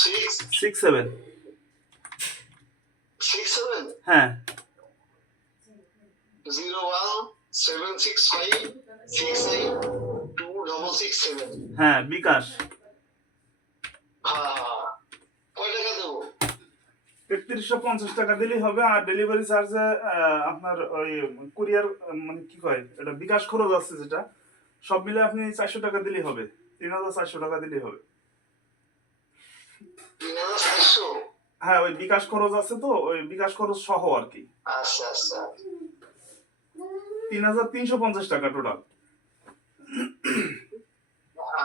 67 হ্যাঁ 01765682667 হ্যাঁ বিকাশ 3350 টাকা দিলেই হবে। আর ডেলিভারি চার্জে আপনার ওই কুরিয়ার মানে কি কয় এটা বিকাশ খরচ আছে যেটা সব মিলে আপনি 400 টাকা দিলেই হবে, 3400 টাকা দিলেই হবে। হ্যাঁ ওই বিকাশ খরচ আছে তো, ওই বিকাশ খরচ সহ আর কি। আচ্ছা আচ্ছা 3350 টাকা টোটাল।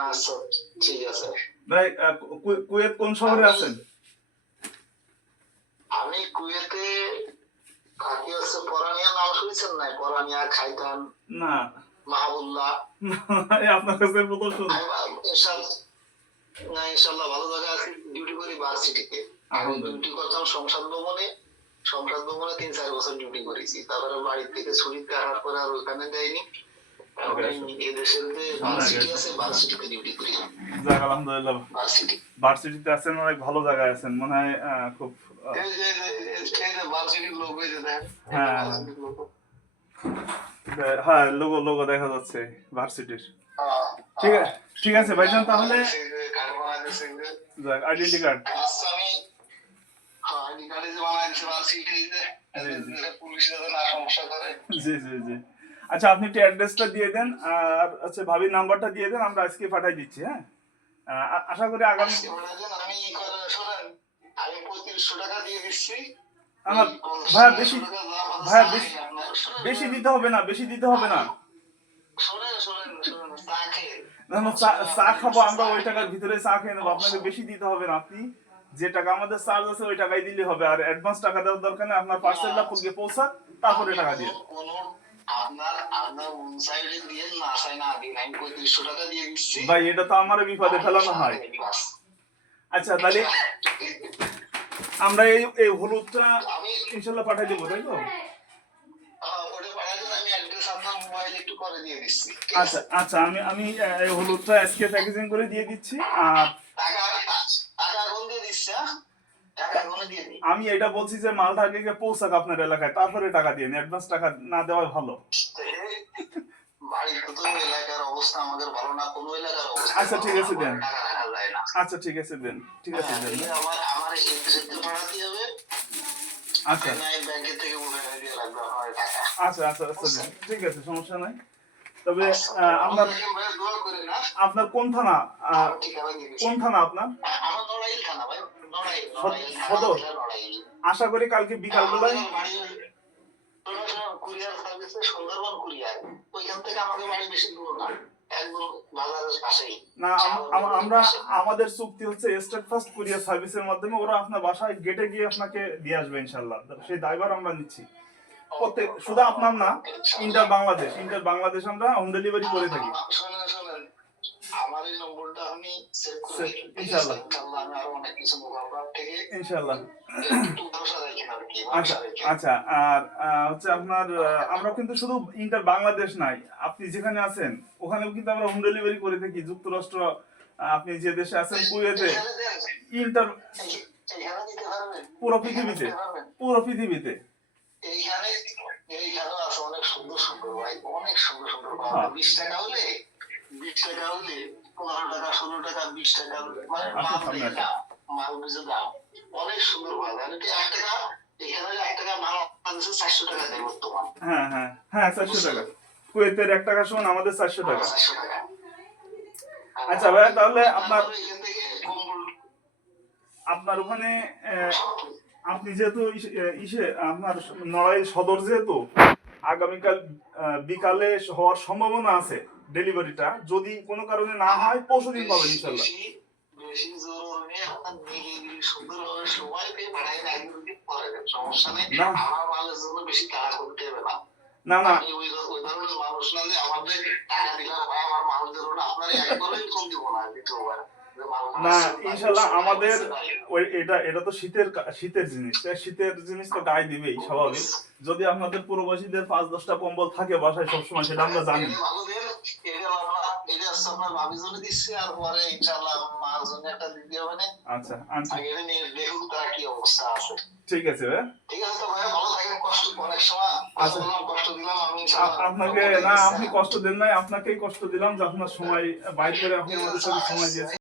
আচ্ছা ঠিক আছে ভাই কুয়েত কোন শহরে আছেন? আমি কুয়েতে থাকি হচ্ছে পরানিয়া, নাম শুনছেন না? পরানিয়া, খাইতান, না মাহবুল্লাহ। আপনার কাছে প্রথম শুন। ইনশাল্লাহ ভালো জায়গা আছে, ডিউটি করি ভার্সিটিতে। আমি ডিউটি করতাম সংসদ ভবনে 3-4 বছর ডিউটি করেছি। তারপরে বাড়ি থেকে ছুটিতে আসার পরে আর ওইখানে দেয়নি। এদেশের যে ভার্সিটি আছে ভার্সিটিতে ডিউটি করি। যাক আলহামদুলিল্লাহ, ভার্সিটিতে আছেন, অনেক ভালো জায়গায় আছেন মনে হয়। খুব এই যে ভার্সিটির লোক এই যে দেখেন, হ্যাঁ হ্যাঁ লোগো দেখা যাচ্ছে ভার্সিটির। ঠিক আছে ভাইজান, তাহলে আইডেন্টি কার্ড জি জি জি আচ্ছা, আপনি একটু অ্যাড্রেসটা দিয়ে দেন আর আচ্ছা ভাবির নাম্বারটা দিয়ে দেন, আমরা আজকে পাঠাই দিচ্ছি। হ্যাঁ আশা করি আগামী আমি 3500 টাকা দিয়ে দিচ্ছি। আমার ভাইয়া বেশি দিতে হবে না, বেশি দিতে হবে না। চা খাবো আমরা, ওই টাকার ভিতরে চা খেয়ে নেবো, আপনাকে বেশি দিতে হবে না। আপনি যে টাকা আমাদের চার্জ আছে ওই টাকাই দিলে হবে, আর অ্যাডভান্স টাকা দেওয়ার দরকার নেই। আপনার পার্সেলটা পুরো পৌঁছাক, তারপরে টাকা দিয়ে ভাই, এটা তো আমার বিপদে ফেলানো হয়। আচ্ছা তাহলে আমরা এই হলুদটা ইনশাল্লাহ পাঠাই দেবো, তাই তো? আচ্ছা আচ্ছা আমি এই হলুদটা আজকে প্যাকেজিং করে দিয়ে দিচ্ছি। আর আমি এটা বলছি যে মালটা আগে পৌঁছাক আপনার এলাকায়, তারপরে টাকা দিয়ে অ্যাডভান্স টাকা না দেওয়া ভালো। আচ্ছা ঠিক আছে দেন, আচ্ছা ঠিক আছে দেন, ঠিক আছে দেন। আচ্ছা আচ্ছা আচ্ছা আচ্ছা ঠিক আছে, সমস্যা নাই। তবে আপনার কোন থানা? কোন থানা আপনার? সদর। আশা করি কালকে বিকাল বেলায় কুরিয়ার সার্ভিসে সুন্দরবন কুরিয়ার, ওইখান থেকে আমাদের বাড়ি বেশি দূর না, একদম বাজারের পাশেই। না আমরা আমাদের চুক্তি হচ্ছে স্টেট ফার্স্ট কুরিয়ার সার্ভিসের মাধ্যমে, ওরা আপনার বাসায় গেটে গিয়ে আপনাকে দিয়ে আসবে ইনশাআল্লাহ। সেই দায়ভার আমরা নিচ্ছি প্রত্যেক, শুধু আপনার না, ইন্টার বাংলাদেশ আমরা হোম ডেলিভারি করে থাকি। আমার এই নম্বরটা আমি সেভ করে দিই ইনশাআল্লাহ, আমি আরো অনেক কিছু মোবাইল থেকে ইনশাআল্লাহ। আচ্ছা আচ্ছা আর হচ্ছে আপনার আমরা কিন্তু শুধু ইন্টার বাংলাদেশ নাই, আপনি যেখানে আছেন ওখানেও কিন্তু আমরা হোম ডেলিভারি করে থাকি। যুক্তরাষ্ট্র, আপনি যে দেশে আছেন কুয়েতে, ইন্টার পুরো পৃথিবীতে এইখানে আছে অনেক সুন্দর সুন্দর ভাই, অনেক সুন্দর সুন্দর। 20 টাকা হলে 15 টাকা 16 টাকা 20 টাকা মানে মাল বুঝে দাম অনেক সুন্দর ভাই। আর 1 টাকা এখানে 1 টাকা মাল আছে 400 টাকা দেয় বর্তমান। হ্যাঁ হ্যাঁ হ্যাঁ 400 টাকা। কুয়েতের 1 টাকা সমান আমাদের 400 টাকা। আচ্ছা ভাই, তাহলে আপনার ওখানে আপনি যেহেতু আপনার নড়াইল সদর, যেহেতু আগামীকাল বিকালে হওয়ার সম্ভাবনা আছে ডেলিভারিটা, যদি কোনো কারণে না হয় পরশু দিন পাবেন ইনশাআল্লাহ। বেশি জোর নেই, আপনার নিয়ে সুন্দরভাবে সময় পেয়ে পাঠাই না, সমস্যা নেই। আমার মালের জন্য বেশি তাড়া করতে হবে না। না না ওই ধরনের মানুষ না যে আমাদের টাকা দিলাম ভাই আমার মাল দেবো না, আপনার একবারই কম দিব না, দ্বিতীয়বার না ইনশাআল্লাহ। আমাদের ওই এটা তো শীতের জিনিস, শীতের জিনিস তো গায়ে দিবেই স্বাভাবিক। যদি আপনাদের প্রবাসীদের 5-10টা কম্বল থাকে বাসায় সবসময়, সেটা আমরা জানি। এটা আপনার ভাবি জন্য দিচ্ছি, আর পরে ইনশাআল্লাহ মাল জন্য একটা দিতে হবে না। আচ্ছা আনছি, আগে এটা নিয়ে দেখুন তারা কি অবস্থা আছে। ঠিক আছে ভাই। ঠিক আছে তো ভাইয়া, ভালো থাকেন। কষ্ট অনেক সময় আচ্ছা। বললাম, কষ্ট দিলাম আমি, ইনশাআল্লাহ আপনাকে না, আপনি কষ্ট দেন নাই, আপনাকেই কষ্ট দিলাম যে আপনার সময় বাইর করে আপনি আমাদের সাথে সময় দিয়েছেন।